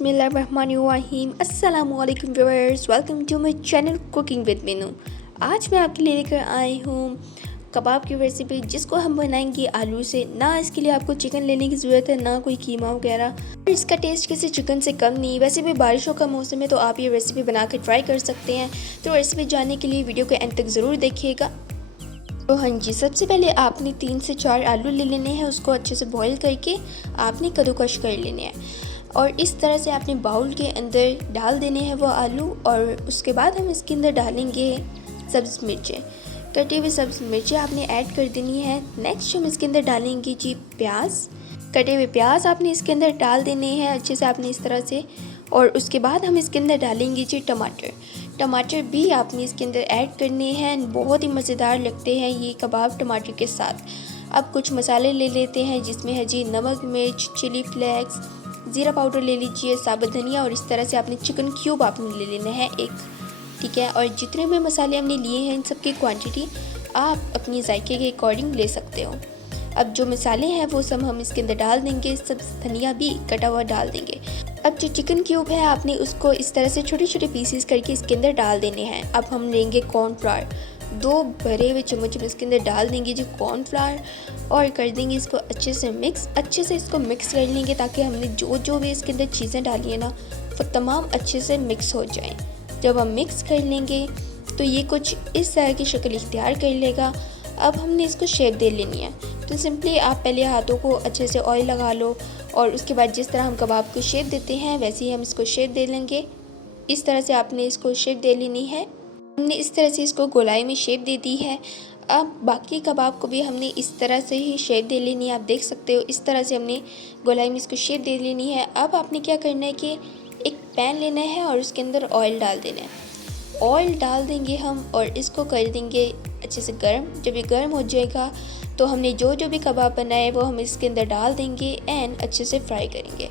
बिस्मिल्लाहिर्रहमानिर्रहीम। अस्सलामुअलैकुम viewers, welcome to my channel cooking with Meenu. आज मैं आपके लिए लेकर आई हूँ कबाब की रेसिपी, जिसको हम बनाएंगे आलू से। ना इसके लिए आपको चिकन लेने की ज़रूरत है, ना कोई कीमा वगैरह। इसका टेस्ट किसी चिकन से कम नहीं। वैसे भी बारिशों का मौसम है, तो आप ये रेसिपी बना कर ट्राई कर सकते हैं। तो रेसिपी जानने के लिए वीडियो को एंड तक ज़रूर देखिएगा। तो हाँ जी, सबसे पहले आपने 3 से 4 आलू ले लेने हैं। उसको अच्छे से बॉईल करके आपने कद्दूकश कर लेने हैं और इस तरह से आपने बाउल के अंदर डाल देने हैं वो आलू। और उसके बाद हम इसके अंदर डालेंगे सब्ज़ मिर्चें, कटी हुई सब्ज़ मिर्चें आपने ऐड कर देनी है। नेक्स्ट हम इसके अंदर डालेंगे जी प्याज, कटे हुए प्याज आपने इसके अंदर डाल देने हैं अच्छे से आपने इस तरह से। और उसके बाद हम इसके अंदर डालेंगे जी टमाटर। टमाटर भी आपने इसके अंदर ऐड करने हैं। बहुत ही मज़ेदार लगते हैं ये कबाब टमाटर के साथ। अब कुछ मसाले ले लेते हैं, जिसमें है जी नमक, मिर्च, चिली फ्लेक्स, ज़ीरा पाउडर ले लीजिए, साबुत धनिया। और इस तरह से आपने चिकन क्यूब आपने ले लेना है एक, ठीक है। और जितने भी मसाले हमने लिए हैं, इन सब की क्वांटिटी आप अपनी जायके के अकॉर्डिंग ले सकते हो। अब जो मसाले हैं वो सब हम इसके अंदर डाल देंगे, सब धनिया भी कटा हुआ डाल देंगे। अब जो चिकन क्यूब है आपने उसको इस तरह से छोटे छोटे पीसेस करके इसके अंदर डाल देने हैं। अब हम लेंगे कॉर्नफ्लावर, 2 भरे हुए चम्मच हम इसके अंदर डाल देंगे जी कॉर्नफ्लावर। और कर देंगे इसको अच्छे से मिक्स। अच्छे से इसको मिक्स कर लेंगे ताकि हमने जो भी इसके अंदर चीज़ें डाली है ना, वो तमाम अच्छे से मिक्स हो जाएं। जब हम मिक्स कर लेंगे तो ये कुछ इस तरह की शक्ल इख्तियार कर लेगा। अब हमने इसको शेप दे लेनी है। तो सिंपली आप पहले हाथों को अच्छे से ऑयल लगा लो और उसके बाद जिस तरह हम कबाब को शेप देते हैं वैसे ही हम इसको शेप दे लेंगे। इस तरह से आपने इसको शेप दे लेनी है। हमने इस तरह से इसको गोलाई में शेप दे दी है। अब बाकी कबाब को भी हमने इस तरह से ही शेप दे लेनी है। आप देख सकते हो इस तरह से हमने गोलाई में इसको शेप दे लेनी है। अब आपने क्या करना है कि एक पैन लेना है और उसके अंदर ऑयल डाल देना है। ऑयल डाल देंगे हम और इसको कर देंगे अच्छे से गर्म। जब ये गर्म हो जाएगा तो हमने जो भी कबाब बनाए है वो हम इसके अंदर डाल देंगे एंड अच्छे से फ्राई करेंगे।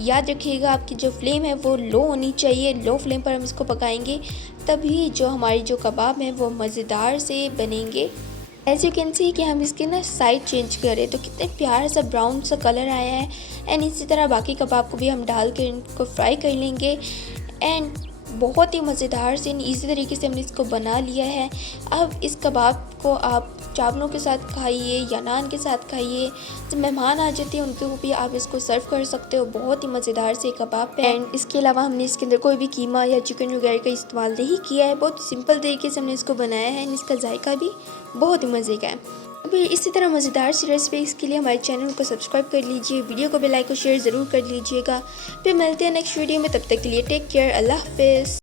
याद रखिएगा आपकी जो फ्लेम है वो लो होनी चाहिए। लो फ्लेम पर हम इसको पकाएंगे, तभी जो हमारी जो कबाब हैं वो मज़ेदार से बनेंगे। एज यू कैन सी कि हम इसके ना साइड चेंज करें तो कितने प्यारा सा ब्राउन सा कलर आया है। एंड इसी तरह बाकी कबाब को भी हम डाल कर इनको फ्राई कर लेंगे। एंड बहुत ही मज़ेदार से इसी तरीके से हमने इसको बना लिया है। अब इस कबाब को आप चावलों के साथ खाइए या नान के साथ खाइए। जब मेहमान आ जाते हैं उनको भी आप इसको सर्व कर सकते हो। बहुत ही मज़ेदार से कबाब है। एंड इसके अलावा हमने इसके अंदर कोई भी कीमा या चिकन वगैरह का इस्तेमाल नहीं किया है। बहुत सिंपल तरीके से हमने इसको बनाया है। इसका जायका भी बहुत ही मज़े का है। अभी इसी तरह मज़ेदार सी रेसिपीज़ के लिए हमारे चैनल को सब्सक्राइब कर लीजिए, वीडियो को भी लाइक और शेयर ज़रूर कर लीजिएगा। फिर मिलते हैं नेक्स्ट वीडियो में, तब तक के लिए टेक केयर, अल्लाह हाफिज़।